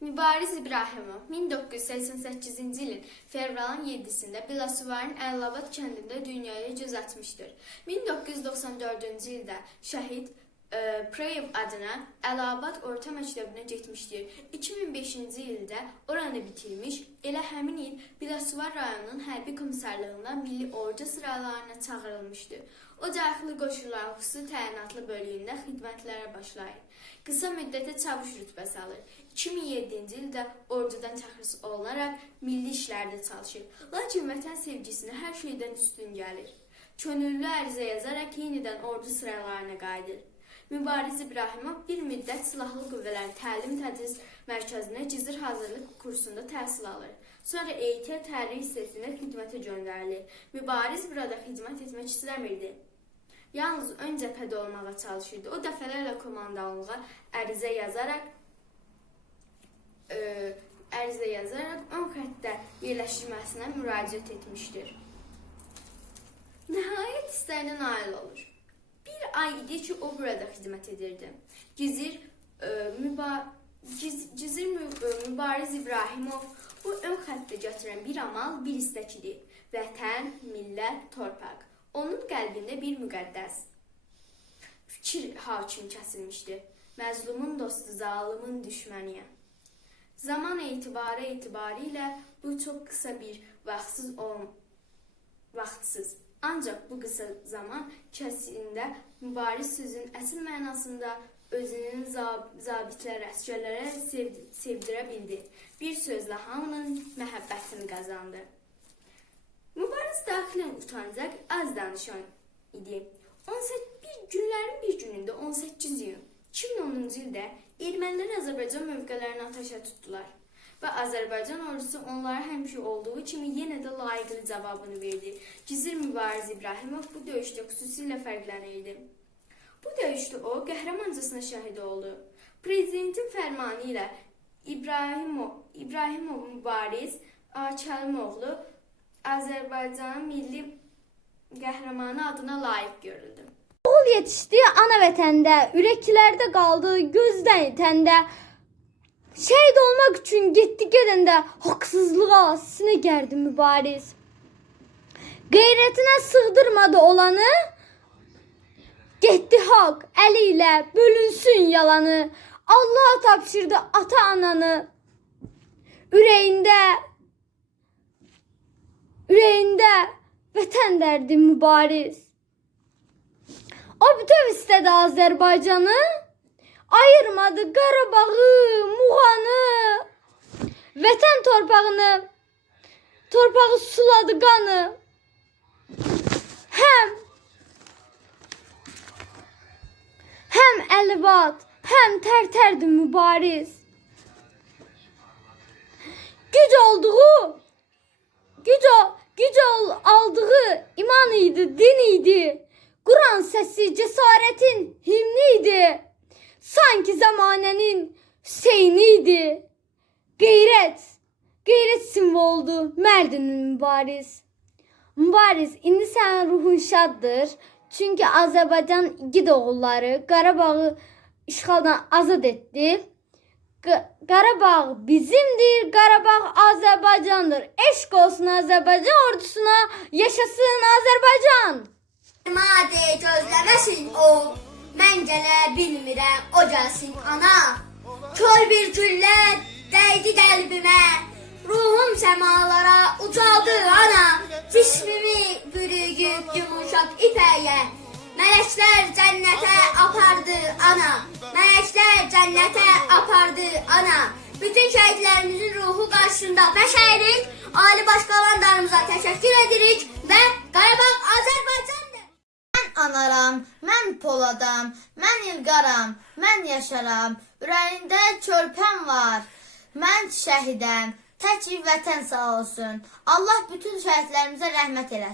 Mübariz İbrahimov 1988-ci ilin fevralın 7-sində Biləsuvarın Əlilabad kəndində dünyaya göz açmışdır. 1994-cü ildə şəhid e, Preyev adına Əlilabad Orta Məktəbinə getmişdir. 2005-ci ildə oranı bitirmiş, elə həmin il Biləsuvar rayonunun hərbi komissarlığına Milli Ordu sıralarına çağırılmışdır. O daxili qoşullar xüsusi təyinatlı bölüyündə xidmətlərə başlayır. Qısa müddətə çavuş rütbəsi alır. 2007-ci ildə ordudan təxris olunaraq milli işlərdə çalışır. Lakin vətən sevgisini hər şeydən üstün gəlir. Könüllü ərizə yazaraq yenidən ordu sıralarına qayıdır. Mübariz İbrahimov bir müddət Silahlı Qüvvələrin Təlim Tədris Mərkəzinə gizir hazırlıq kursunda təhsil alır. Sonra EYT tərih hissəsinə xidmətə göndərilir. Mübariz burada xidmət etmək istəmirdi. Yalnız ön cəbhədə olmağa çalışırdı. O dəfələrlə komandanlığa ərizə yazaraq ə, ərizə yazaraq ön xəttə yerləşdirməsinə müraciət etmişdir. Nəhayət istəyinə nail olur. Ay idi ki, o burada xidmət edirdi. Gizir ə, müba Giz, Gizir Mü- ə, Mübariz İbrahimov bu ön xəttə gətirən bir amal, bir istəkidir. Vətən, millət, torpaq. Onun qəlbində bir müqəddəs fikir hakim kəsilmişdi. Məzlumun dostu, zalimin düşməniyəm. Zaman etibarı etibarilə bu çox qısa bir vaxtsız ol vaxtsız. Ancaq bu qısa zaman kəsiyində mübariz sözün əsl mənasında özünün zab zabitlərə, əsgərlərə. Bir sözlə hamının məhəbbətini qazandı. Mübariz daxilən utancaq, az danışan idi. 18 bir günlərin bir günündə 18 iyun 2010-cu ildə ermənilər Azərbaycan mövqələrini atəşə tutdular və Azərbaycan ordusu onlara həmişə olduğu kimi yenə də layiqli cavabını verdi. Gizir Mübariz İbrahimov bu döyüşdə xüsusilə fərqlənirdi. Bu döyüşdə o qəhrəmancasına şəhid oldu. Prezidentin fərmanı ilə İbrahimov, İbrahimov Mübariz Akəlimoğlu Azərbaycanın milli qəhrəmanı adına layiq görüldü. Oğul yetiştiği ana vətəndə, ürəklərdə qaldı, gözdən itəndə, şəhid olmaq üçün getdi gedəndə haqsızlığa sinə gərdi mübariz. Qeyrətinə sığdırmadı olanı, getdi haqq əli ilə bölünsün yalanı. Allah'a tapşırdı ata ananı. Ürəyində ürəyində vətən dərdi mübariz. O bütöv istedi Azerbaycan'ı. Ayırmadı Qarabağı. Vətən torpağını. Torpağı suladı qanı. Həm Həm Əlibad, həm Tərtərdi mübariz. Güc olduğu güc, o- güc ol- aldığı iman idi, din idi. Kur'an sesi cesaretin himniydi. Sanki zamanənin Hüseyniydi. Qeyrət, qeyrət simvoldu mərdinin mübariz. Mübariz, indi sənin ruhun şaddır. Çünki Azərbaycan igid oğulları Qarabağı işğaldan azad etdi. Qarabağ bizimdir, Qarabağ Azərbaycandır. Eşq olsun Azərbaycan ordusuna, yaşasın Azərbaycan. Madde gözləməsin o Mən gələ bilmirəm o gəlsin ana Kör bir güllə dəydi qəlbimə Ruhum səmalara ucaldı ana. Cismimi bürüyüb yumuşaq ipəyə Mələklər cənnətə apardı ana. Mələklər cənnətə apardı ana. Bütün şəhidlərimizin ruhu qarşısında bəşərik Ali Baş Komandanımıza təşəkkür edirik və Qarabağ Azərbaycandır Mən anaram, mən poladam, mən ilqaram, mən yaşaram. Ürəyində körpəm var. Mən şəhidəm. Tək vətən sağ olsun. Allah bütün şəhidlərimizə rəhmət eləsin.